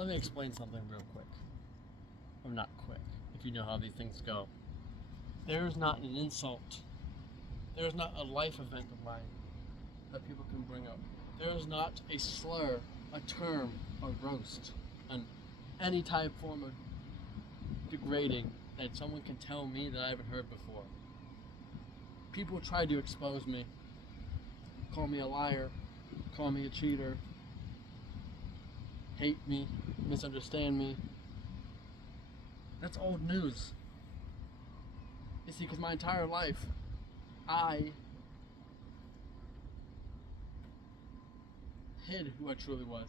Let me explain something real quick. Or not quick, if you know how these things go. There is not an insult. There is not a life event of mine that people can bring up. There is not a slur, a term, a roast, any type form of degrading that someone can tell me that I haven't heard before. People try to expose me, call me a liar, call me a cheater, hate me, misunderstand me. That's old news. You see, because my entire life, I hid who I truly was.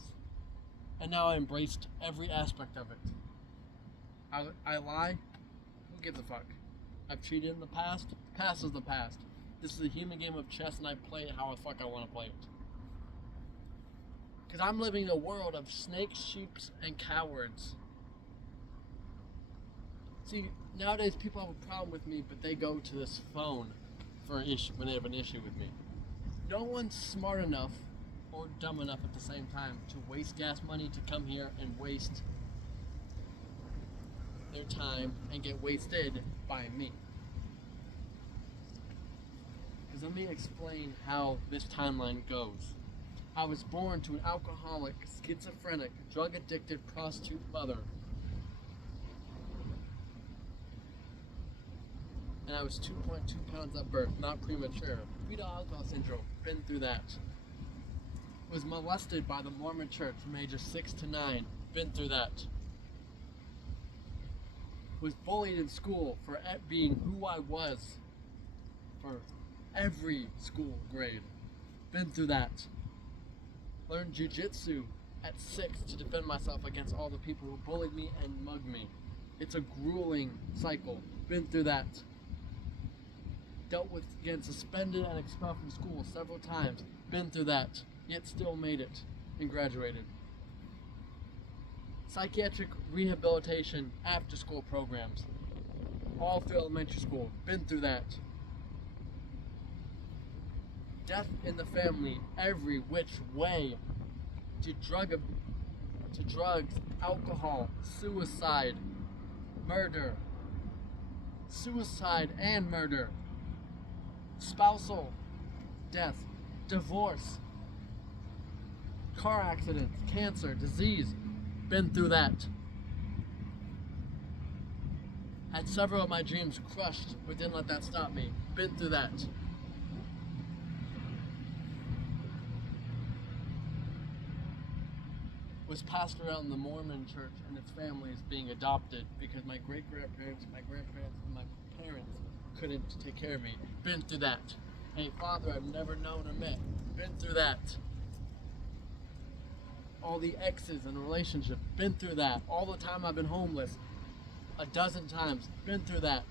And now I embraced every aspect of it. I lie, who gives a fuck? I've cheated in the past is the past. This is a human game of chess and I play it how the fuck I want to play it. Because I'm living in a world of snakes, sheeps, and cowards. See, nowadays people have a problem with me, but they go to this phone for an issue when they have an issue with me. No one's smart enough or dumb enough at the same time to waste gas money to come here and waste their time and get wasted by me. Because let me explain how this timeline goes. I was born to an alcoholic, schizophrenic, drug-addicted prostitute mother. And I was 2.2 pounds at birth, not premature. Fetal alcohol syndrome, been through that. Was molested by the Mormon church from ages 6 to 9, been through that. Was bullied in school for being who I was for every school grade, been through that. Learned jiu-jitsu at 6 to defend myself against all the people who bullied me and mugged me. It's a grueling cycle, been through that. Dealt with getting suspended and expelled from school several times, been through that, yet still made it and graduated. Psychiatric rehabilitation after school programs, all through elementary school, been through that. Death in the family, every which way, to drugs, alcohol, suicide, murder, suicide and murder, spousal death, divorce, car accidents, cancer, disease, been through that. Had several of my dreams crushed, but didn't let that stop me, been through that. Was passed around the Mormon church and its families being adopted because my great-grandparents, my grandparents, and my parents couldn't take care of me. Been through that. A father I've never known or met. Been through that. All the exes in a relationship. Been through that. All the time I've been homeless. 12 times. Been through that.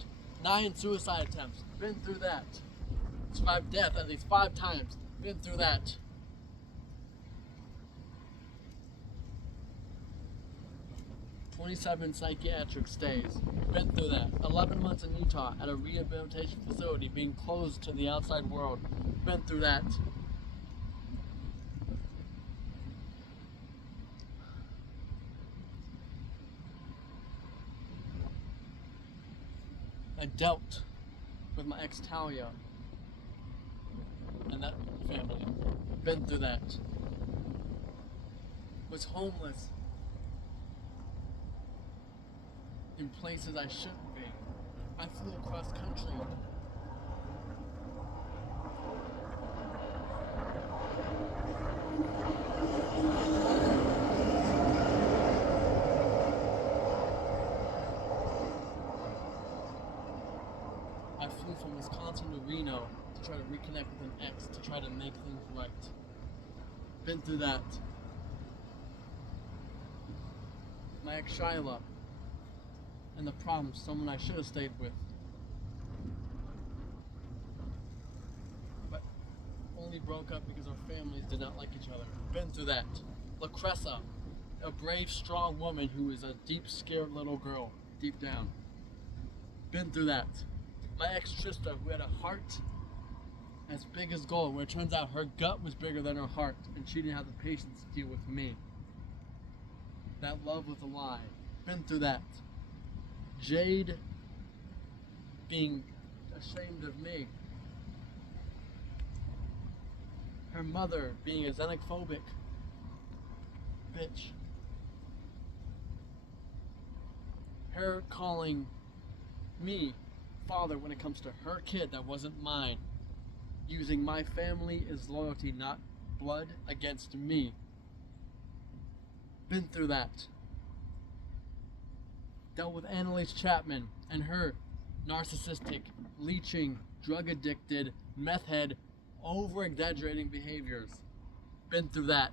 9 suicide attempts. Been through that. Survived death at least 5 times. Been through that. 27 psychiatric stays, been through that. 11 months in Utah at a rehabilitation facility being closed to the outside world, been through that. I dealt with my ex Talia and that family, been through that. Was homeless in places I shouldn't be. I flew across country. I flew from Wisconsin to Reno to try to reconnect with an ex, to try to make things right. Been through that. My ex Shyla, and the problem, someone I should have stayed with. But only broke up because our families did not like each other. Been through that. LaCressa, a brave, strong woman who is a deep, scared little girl, deep down. Been through that. My ex Trista, who had a heart as big as gold, where it turns out her gut was bigger than her heart, and she didn't have the patience to deal with me. that love was a lie. Been through that. Jade being ashamed of me. Her mother being a xenophobic bitch. Her calling me father when it comes to her kid that wasn't mine. Using my family as loyalty, not blood, against me. Been through that. Dealt with Annalise Chapman and her narcissistic, leeching, drug-addicted, meth head, over-exaggerating behaviors. Been through that.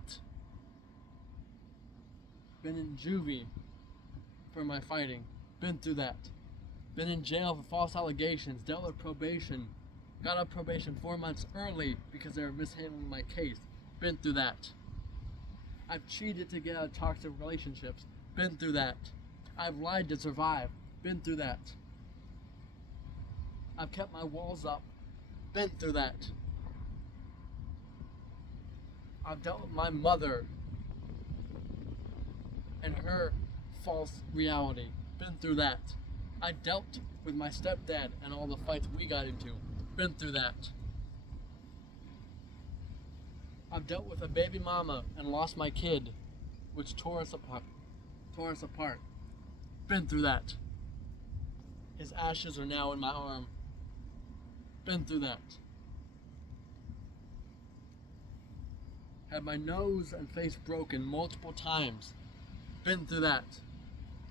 Been in juvie for my fighting. Been through that. Been in jail for false allegations. Dealt with probation. Got out probation 4 months early because they were mishandling my case. Been through that. I've cheated to get out of toxic relationships. Been through that. I've lied to survive. Been through that. I've kept my walls up. Been through that. I've dealt with my mother and her false reality. Been through that. I dealt with my stepdad and all the fights we got into. Been through that. I've dealt with a baby mama and lost my kid, which tore us apart. Been through that. His ashes are now in my arm. Been through that. Had my nose and face broken multiple times. Been through that.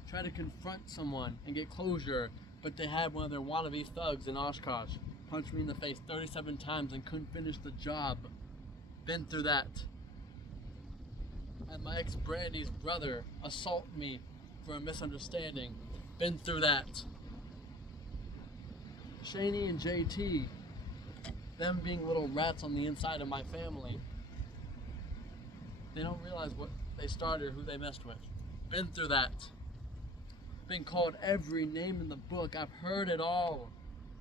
Tried to confront someone and get closure, but they had one of their wannabe thugs in Oshkosh punch me in the face 37 times and couldn't finish the job. Been through that. Had my ex Brandy's brother assault me for a misunderstanding. Been through that. Shani and JT, them being little rats on the inside of my family. They don't realize what they started, who they messed with. Been through that. Been called every name in the book. I've heard it all.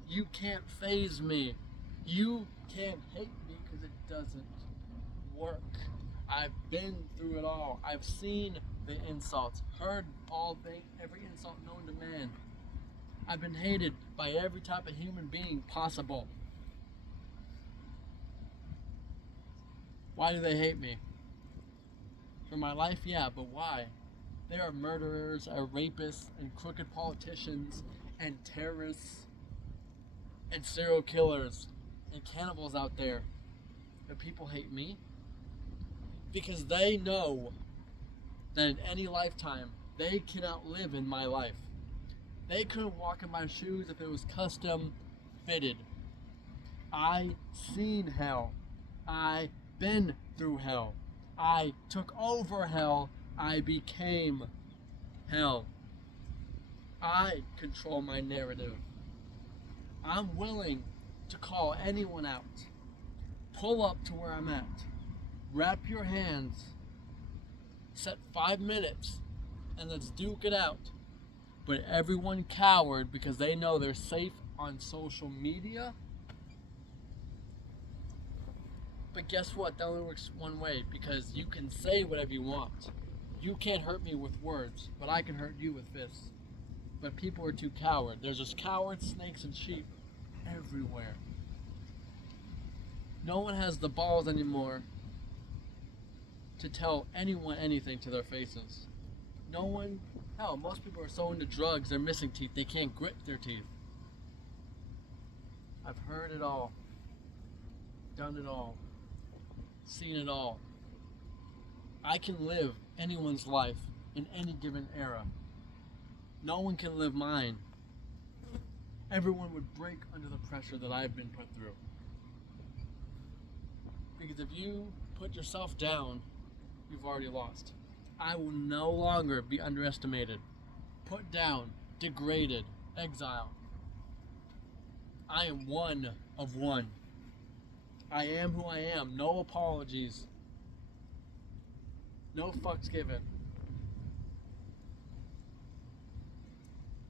You can't faze me. You can't hate me because it doesn't work. I've been through it all. I've seen the insults, heard every insult known to man. I've been hated by every type of human being possible. Why do they hate me? For my life, yeah, but why? There are murderers, rapists, and crooked politicians, and terrorists, and serial killers, and cannibals out there. But people hate me because they know that in any lifetime, they cannot live in my life. They couldn't walk in my shoes if it was custom fitted. I seen hell. I been through hell. I took over hell. I became hell. I control my narrative. I'm willing to call anyone out. Pull up to where I'm at. Wrap your hands. Set 5 minutes and let's duke it out. But everyone cowered because they know they're safe on social media. But guess what? That only works one way, because you can say whatever you want. You can't hurt me with words, but I can hurt you with fists. But people are too coward. There's just cowards, snakes, and sheep everywhere. No one has the balls anymore to tell anyone anything to their faces. No one, hell, most people are so into drugs, they're missing teeth, they can't grit their teeth. I've heard it all, done it all, seen it all. I can live anyone's life in any given era. No one can live mine. Everyone would break under the pressure that I've been put through. Because if you put yourself down, you've already lost. I will no longer be underestimated, put down, degraded, exiled. I am one of one. I am who I am. No apologies. No fucks given.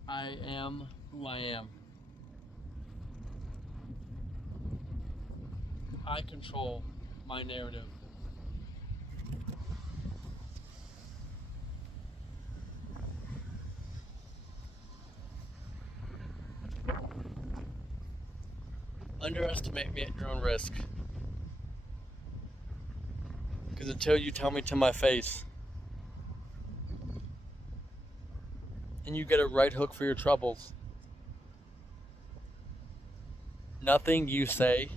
I am who I am. I control my narrative. underestimate me at your own risk. Because until you tell me to my face and you get a right hook for your troubles, nothing you say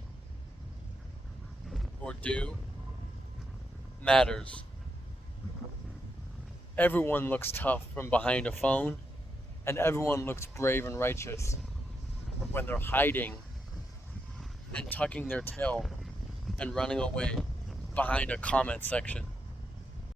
or do matters. Everyone looks tough from behind a phone, and everyone looks brave and righteous when they're hiding and tucking their tail and running away behind a comment section.